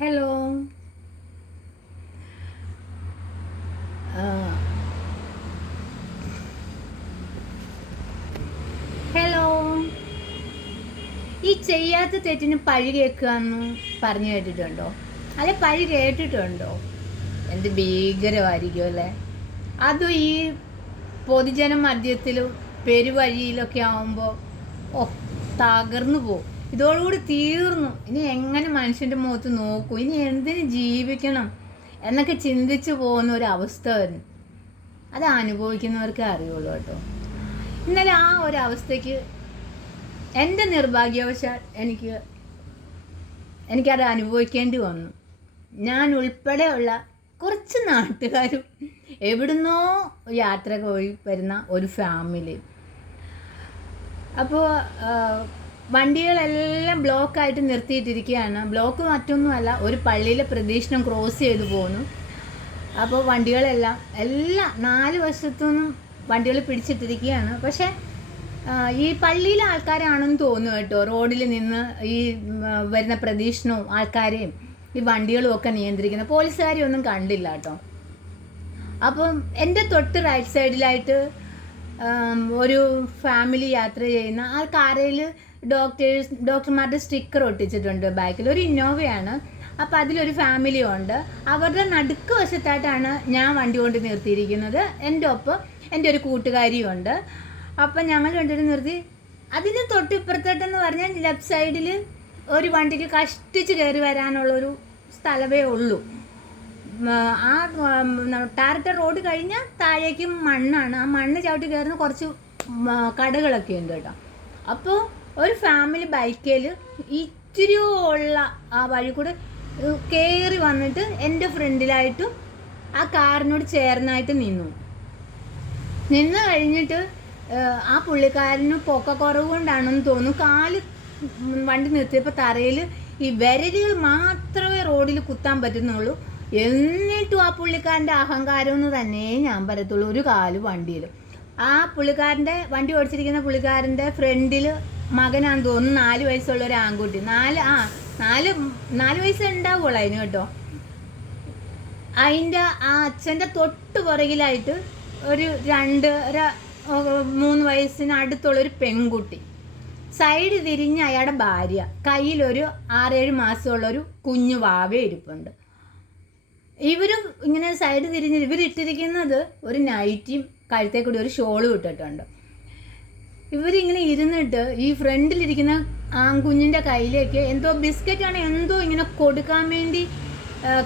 Hello. Hello. ഈ ചെയ്യാത്ത തെറ്റിന് പഴി കേൾക്കുകയെന്ന് പറഞ്ഞു കേട്ടിട്ടുണ്ടോ? അല്ലെ പഴി കേട്ടിട്ടുണ്ടോ? എന്ത് ഭീകരമായിരിക്കും അല്ലേ? അതും ഈ പൊതുജന മധ്യത്തിലും പെരുവഴിയിലൊക്കെ ആവുമ്പോൾ ഓ തകർന്നു പോകും. ഇതോടുകൂടി തീർന്നു. ഇനി എങ്ങനെ മനുഷ്യൻ്റെ മുഖത്ത് നോക്കൂ, ഇനി എന്തിന് ജീവിക്കണം എന്നൊക്കെ ചിന്തിച്ചു പോകുന്ന ഒരു അവസ്ഥ വരുന്നു. അത് അനുഭവിക്കുന്നവർക്കേ അറിയുള്ളൂ കേട്ടോ. ഇന്നലെ ആ ഒരു അവസ്ഥയ്ക്ക് എൻ്റെ നിർഭാഗ്യവശാൽ എനിക്കത് അനുഭവിക്കേണ്ടി വന്നു. ഞാൻ ഉൾപ്പെടെയുള്ള കുറച്ച് നാട്ടുകാരും എവിടുന്നോ യാത്ര പോയി വരുന്ന ഒരു ഫാമിലി. അപ്പോൾ വണ്ടികളെല്ലാം ബ്ലോക്കായിട്ട് നിർത്തിയിട്ടിരിക്കുകയാണ്. ബ്ലോക്ക് മറ്റൊന്നുമല്ല, ഒരു പള്ളിയിലെ പ്രദക്ഷിണം ക്രോസ് ചെയ്തു പോകുന്നു. അപ്പോൾ വണ്ടികളെല്ലാം നാല് വശത്തുനിന്നും വണ്ടികൾ പിടിച്ചിട്ടിരിക്കുകയാണ്. പക്ഷേ ഈ പള്ളിയിലെ ആൾക്കാരാണെന്ന് തോന്നുന്നു കേട്ടോ, റോഡിൽ നിന്ന് ഈ വരുന്ന പ്രദക്ഷിണവും ആൾക്കാരെയും ഈ വണ്ടികളും ഒക്കെ നിയന്ത്രിക്കുന്നത്. പോലീസുകാരെ ഒന്നും കണ്ടില്ല കേട്ടോ. അപ്പം എൻ്റെ തൊട്ട് റൈറ്റ് സൈഡിലായിട്ട് ഒരു ഫാമിലി യാത്ര ചെയ്യുന്ന ആ കാറിൽ ഡോക്ടർമാരുടെ സ്റ്റിക്കർ ഒട്ടിച്ചിട്ടുണ്ട്. ബാക്കിൽ ഒരു ഇന്നോവയാണ്. അപ്പോൾ അതിലൊരു ഫാമിലി ഉണ്ട്. അവരുടെ നടുക്ക് വശത്തായിട്ടാണ് ഞാൻ വണ്ടി കൊണ്ട് നിർത്തിയിരിക്കുന്നത്. എൻ്റെ ഒപ്പം എൻ്റെ ഒരു കൂട്ടുകാരിയും ഉണ്ട്. അപ്പം ഞങ്ങൾ രണ്ടുപേരും നിർത്തി. അതിന് തൊട്ടിപ്പുറത്തോട്ടെന്ന് പറഞ്ഞാൽ ലെഫ്റ്റ് സൈഡിൽ ഒരു വണ്ടിക്ക് കഷ്ടിച്ച് കയറി വരാനുള്ളൊരു സ്ഥലമേ ഉള്ളൂ. ആ ടാറിട്ട റോഡ് കഴിഞ്ഞാൽ താഴേക്കും മണ്ണാണ്. ആ മണ്ണ് ചവിട്ടി കയറുന്ന കുറച്ച് കടകളൊക്കെ ഉണ്ട് കേട്ടോ. അപ്പോൾ ഒരു ഫാമിലി ബൈക്കിൽ ഇത്തിരിയുള്ള ആ വഴി കൂടെ കയറി വന്നിട്ട് എൻ്റെ ഫ്രണ്ടിലായിട്ടും ആ കാറിനോട് ചേർന്നായിട്ട് നിന്ന് കഴിഞ്ഞിട്ട് ആ പുള്ളിക്കാരന് പൊക്കക്കുറവ് കൊണ്ടാണെന്ന് തോന്നുന്നു, കാല് വണ്ടി നിർത്തിയപ്പോൾ തറയിൽ ഈ വിരലുകൾ മാത്രമേ റോഡിൽ കുത്താൻ പറ്റുന്നുള്ളൂ. എന്നിട്ടും ആ പുള്ളിക്കാരൻ്റെ അഹങ്കാരം എന്ന് തന്നെ ഞാൻ പറയത്തുള്ളൂ. ഒരു കാല് വണ്ടിയിൽ ആ പുള്ളിക്കാരൻ്റെ വണ്ടി ഓടിച്ചിരിക്കുന്ന പുള്ളിക്കാരൻ്റെ ഫ്രണ്ടിൽ മകനാന്ന് തോന്നുന്നു, 4 വയസ്സുള്ള ഒരു ആൺകുട്ടി. 4 വയസ്സ് ഉണ്ടാവുള്ളൂ അതിന് കേട്ടോ. അതിൻ്റെ ആ അച്ഛൻ്റെ തൊട്ട് പുറകിലായിട്ട് ഒരു 2-3 വയസ്സിന് അടുത്തുള്ളൊരു പെൺകുട്ടി. സൈഡ് തിരിഞ്ഞ് അയാളുടെ ഭാര്യ, കയ്യിലൊരു 6-7 മാസമുള്ളൊരു കുഞ്ഞു വാവ ഇരിപ്പുണ്ട്. ഇവർ ഇങ്ങനെ സൈഡ് തിരിഞ്ഞ് ഇവരിട്ടിരിക്കുന്നത് ഒരു നൈറ്റിയും കഴുത്തേ കൂടി ഒരു ഷോളും ഇട്ടിട്ടുണ്ട്. ഇവരിങ്ങനെ ഇരുന്നിട്ട് ഈ ഫ്രണ്ടിലിരിക്കുന്ന കുഞ്ഞിൻ്റെ കയ്യിലേക്ക് എന്തോ ബിസ്ക്കറ്റാണ് എന്തോ ഇങ്ങനെ കൊടുക്കാൻ വേണ്ടി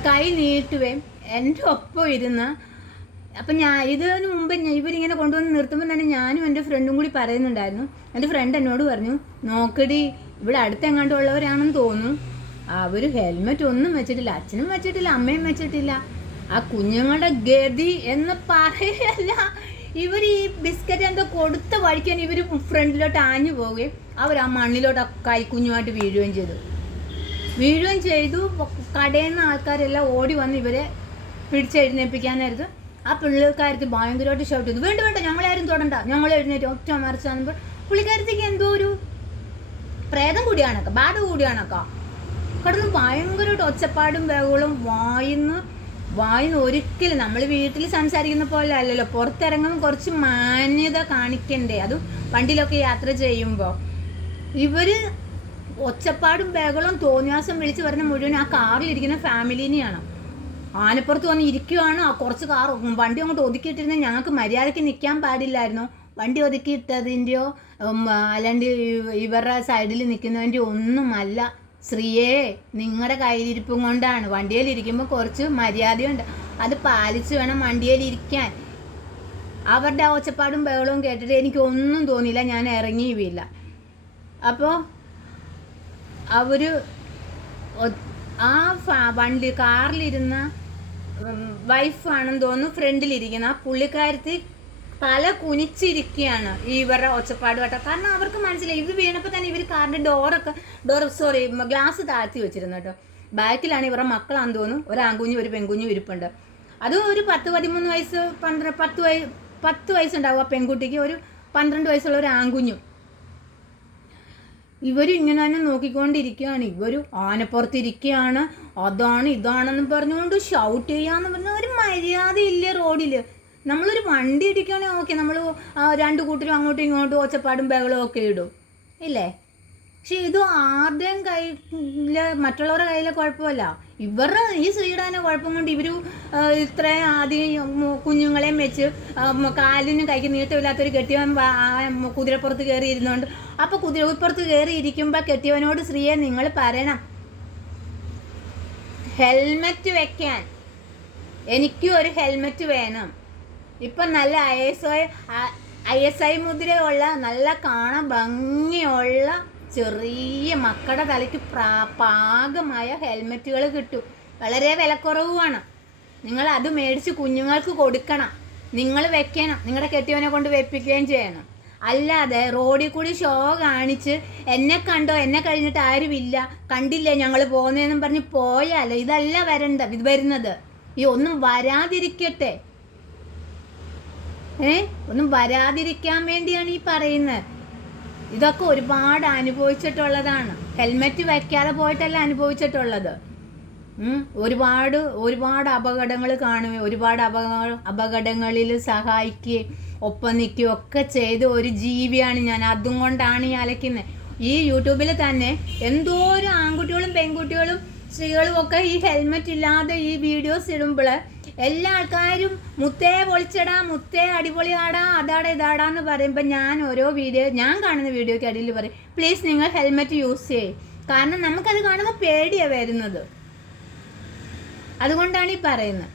കൈ നീട്ടുകയും എൻ്റെ ഒപ്പം ഇരുന്ന്. അപ്പം ഇതിന് മുമ്പ് ഇവരിങ്ങനെ കൊണ്ടുവന്ന് നിർത്തുമ്പോൾ തന്നെ ഞാനും എൻ്റെ ഫ്രണ്ടും കൂടി പറയുന്നുണ്ടായിരുന്നു. എൻ്റെ ഫ്രണ്ട് എന്നോട് പറഞ്ഞു, നോക്കടി ഇവിടെ അടുത്തെങ്ങാണ്ടുള്ളവരാണെന്ന് തോന്നുന്നു, അവർ ഹെൽമെറ്റ് ഒന്നും വെച്ചിട്ടില്ല, അച്ഛനും വെച്ചിട്ടില്ല, അമ്മയും വെച്ചിട്ടില്ല. ആ കുഞ്ഞുങ്ങളുടെ ഗതി എന്ന് പറയല്ല, ഇവർ ഈ ബിസ്ക്കറ്റ് എന്തോ കൊടുത്ത വഴിക്കാൻ ഇവർ ഫ്രണ്ടിലോട്ട് ആഞ്ഞു പോവുകയും അവർ ആ മണ്ണിലോട്ട് കൈക്കുഞ്ഞുമായിട്ട് വീഴുകയും ചെയ്തു. കടയിൽ നിന്ന് ആൾക്കാരെല്ലാം ഓടി വന്ന് ഇവരെ പിടിച്ചെഴുന്നേൽപ്പിക്കാനായിരുന്നു. ആ പിള്ളേർക്കാരത്തി ഭയങ്കരമായിട്ട് ഷൗട്ട് ചെയ്തു, വേണ്ട ഞങ്ങളാരും തൊടണ്ട, ഞങ്ങൾ എഴുന്നേറ്റ് ഒറ്റ മറിച്ചാകുമ്പോൾ പുള്ളിക്കാരത്തേക്ക് എന്തോ ഒരു പ്രേതം കൂടിയാണൊക്കെ, ബാധ കൂടിയാണൊക്കെ കിടന്ന് ഭയങ്കരമായിട്ട് ഒച്ചപ്പാടും ബഹളവും. വായിന്ന് ഒരിക്കലും നമ്മൾ വീട്ടിൽ സംസാരിക്കുന്ന പോലെ അല്ലല്ലോ, പുറത്തിറങ്ങുമ്പോൾ കുറച്ച് മാന്യത കാണിക്കണ്ടേ, അതും വണ്ടിയിലൊക്കെ യാത്ര ചെയ്യുമ്പോൾ. ഇവർ ഒച്ചപ്പാടും ബഹളവും തോന്നിയാസം വിളിച്ച് വരുന്ന മുഴുവൻ ആ കാറിലിരിക്കുന്ന ഫാമിലിനെയാണ്. ആനപ്പുറത്ത് വന്ന് ഇരിക്കുവാണ്. ആ കുറച്ച് വണ്ടി അങ്ങോട്ട് ഒതുക്കിയിട്ടിരുന്ന ഞങ്ങൾക്ക് മര്യാദയ്ക്ക് നിൽക്കാൻ പാടില്ലായിരുന്നു. വണ്ടി ഒതുക്കിയിട്ടതിൻ്റെയോ അല്ലാണ്ട് ഇവരുടെ സൈഡിൽ നിൽക്കുന്നതിൻ്റെയോ ഒന്നുമല്ല. ശ്രീയേ, നിങ്ങളുടെ കയ്യിലിരിപ്പും കൊണ്ടാണ്. വണ്ടിയിലിരിക്കുമ്പോൾ കുറച്ച് മര്യാദയുണ്ട്, അത് പാലിച്ച് വേണം വണ്ടിയിലിരിക്കാൻ. അവരുടെ ആ ഒച്ചപ്പാടും ബഹളവും കേട്ടിട്ട് എനിക്കൊന്നും തോന്നിയില്ല, ഞാൻ ഇറങ്ങിയുമില്ല. അപ്പോൾ അവർ ആ കാറിലിരുന്ന വൈഫാണെന്ന് തോന്നുന്നു, ഫ്രണ്ടിലിരിക്കുന്ന ആ പുള്ളിക്കാരത്തി തല കുനിച്ചിരിക്കുകയാണ് ഇവരുടെ ഒച്ചപ്പാട് കേട്ടോ. കാരണം അവർക്ക് മനസ്സിലായി, ഇവർ വീണപ്പോൾ തന്നെ ഇവർ കാറിൻ്റെ ഗ്ലാസ് താഴ്ത്തി വെച്ചിരുന്നു കേട്ടോ. ബാക്കിലാണ് ഇവരുടെ മക്കളാന്ന് തോന്നുന്നു, ഒരു ആൺകുഞ്ഞും ഒരു പെൺകുഞ്ഞും ഇരിപ്പുണ്ട്. അതും ഒരു 10-13 വയസ്സ് 10 വയസ്സുണ്ടാവും ആ പെൺകുട്ടിക്ക്, ഒരു 12 വയസ്സുള്ള ഒരു ആൺകുഞ്ഞും. ഇവരും ഇങ്ങനെ തന്നെ നോക്കിക്കൊണ്ടിരിക്കുകയാണ്. ഇവരും ആനപ്പുറത്തിരിക്കുകയാണ്. അതാണ് ഇതാണെന്ന് പറഞ്ഞുകൊണ്ട് ഷൗട്ട് ചെയ്യാന്ന് പറഞ്ഞാൽ ഒരു മര്യാദയില്ലേ റോഡിൽ. നമ്മളൊരു വണ്ടി ഇടിക്കുകയാണെങ്കിൽ ഓക്കെ, നമ്മൾ രണ്ട് കൂട്ടരും അങ്ങോട്ടും ഇങ്ങോട്ടും ഒച്ചപ്പാടും ബഹളവും ഒക്കെ ഇടും ഇല്ലേ. പക്ഷെ ഇത് ആരുടെയും കയ്യിൽ, മറ്റുള്ളവരുടെ കയ്യിലെ കുഴപ്പമല്ല, ഇവരുടെ ഈ സ്ത്രീയുടെ കുഴപ്പം കൊണ്ട് ഇവർ ഇത്രയും ആദ്യം കുഞ്ഞുങ്ങളെയും വെച്ച് കാലിനും കൈക്ക് നീട്ടമില്ലാത്തൊരു കെട്ടിയവൻ കുതിരപ്പുറത്ത് കയറി ഇരുന്നുകൊണ്ട്, അപ്പോൾ കുതിരപ്പുറത്ത് കയറി ഇരിക്കുമ്പോൾ കെട്ടിയവനോട് സ്ത്രീയെ നിങ്ങൾ പറയണം ഹെൽമെറ്റ് വെക്കാൻ, എനിക്കും ഒരു ഹെൽമെറ്റ് വേണം. ഇപ്പം നല്ല ISI മുദ്രയുള്ള നല്ല കാണാൻ ഭംഗിയുള്ള ചെറിയ മക്കളുടെ തലയ്ക്ക് പാകമായ ഹെൽമെറ്റുകൾ കിട്ടും. വളരെ വിലക്കുറവുമാണ്. നിങ്ങൾ അത് മേടിച്ച് കുഞ്ഞുങ്ങൾക്ക് കൊടുക്കണം, നിങ്ങൾ വെക്കണം, നിങ്ങളുടെ കെട്ടിയവനെ കൊണ്ട് വെപ്പിക്കുകയും ചെയ്യണം. അല്ലാതെ റോഡിൽ കൂടി ഷോ കാണിച്ച് എന്നെ കണ്ടോ, എന്നെ കഴിഞ്ഞിട്ട് ആരുമില്ല, കണ്ടില്ലേ ഞങ്ങൾ പോകുന്നതെന്നും പറഞ്ഞ് പോയാലോ, ഇതല്ല വരുന്നത്. ഈ ഒന്നും വരാതിരിക്കട്ടെ, ഒന്നും വരാതിരിക്കാൻ വേണ്ടിയാണ് ഈ പറയുന്നത്. ഇതൊക്കെ ഒരുപാട് അനുഭവിച്ചിട്ടുള്ളതാണ്. ഹെൽമെറ്റ് വയ്ക്കാതെ പോയിട്ടല്ല അനുഭവിച്ചിട്ടുള്ളത്. ഒരുപാട് അപകടങ്ങൾ കാണുകയും ഒരുപാട് അപകടങ്ങളിൽ സഹായിക്കുകയും ഒപ്പം നിൽക്കുകയും ഒക്കെ ചെയ്ത ഒരു ജീവിയാണ് ഞാൻ. അതും കൊണ്ടാണ് ഈ അലക്കുന്നത്. ഈ യൂട്യൂബിൽ തന്നെ എന്തോരം ആൺകുട്ടികളും പെൺകുട്ടികളും സ്ത്രീകളും ഒക്കെ ഈ ഹെൽമെറ്റ് ഇല്ലാതെ ഈ വീഡിയോസ് ഇടുമ്പോൾ എല്ലാ ആൾക്കാരും മുത്തേ പൊളിച്ചടാ, മുത്തേ അടിപൊളിയാടാ, അതാടാ ഇതാടാന്ന് പറയുമ്പോൾ ഞാൻ ഞാൻ കാണുന്ന വീഡിയോയ്ക്ക് അടിയിൽ പറയും പ്ലീസ് നിങ്ങൾ ഹെൽമെറ്റ് യൂസ് ചെയ്യും. കാരണം നമുക്കത് കാണുമ്പോൾ പേടിയാണ് വരുന്നത്. അതുകൊണ്ടാണ് ഈ പറയുന്നത്.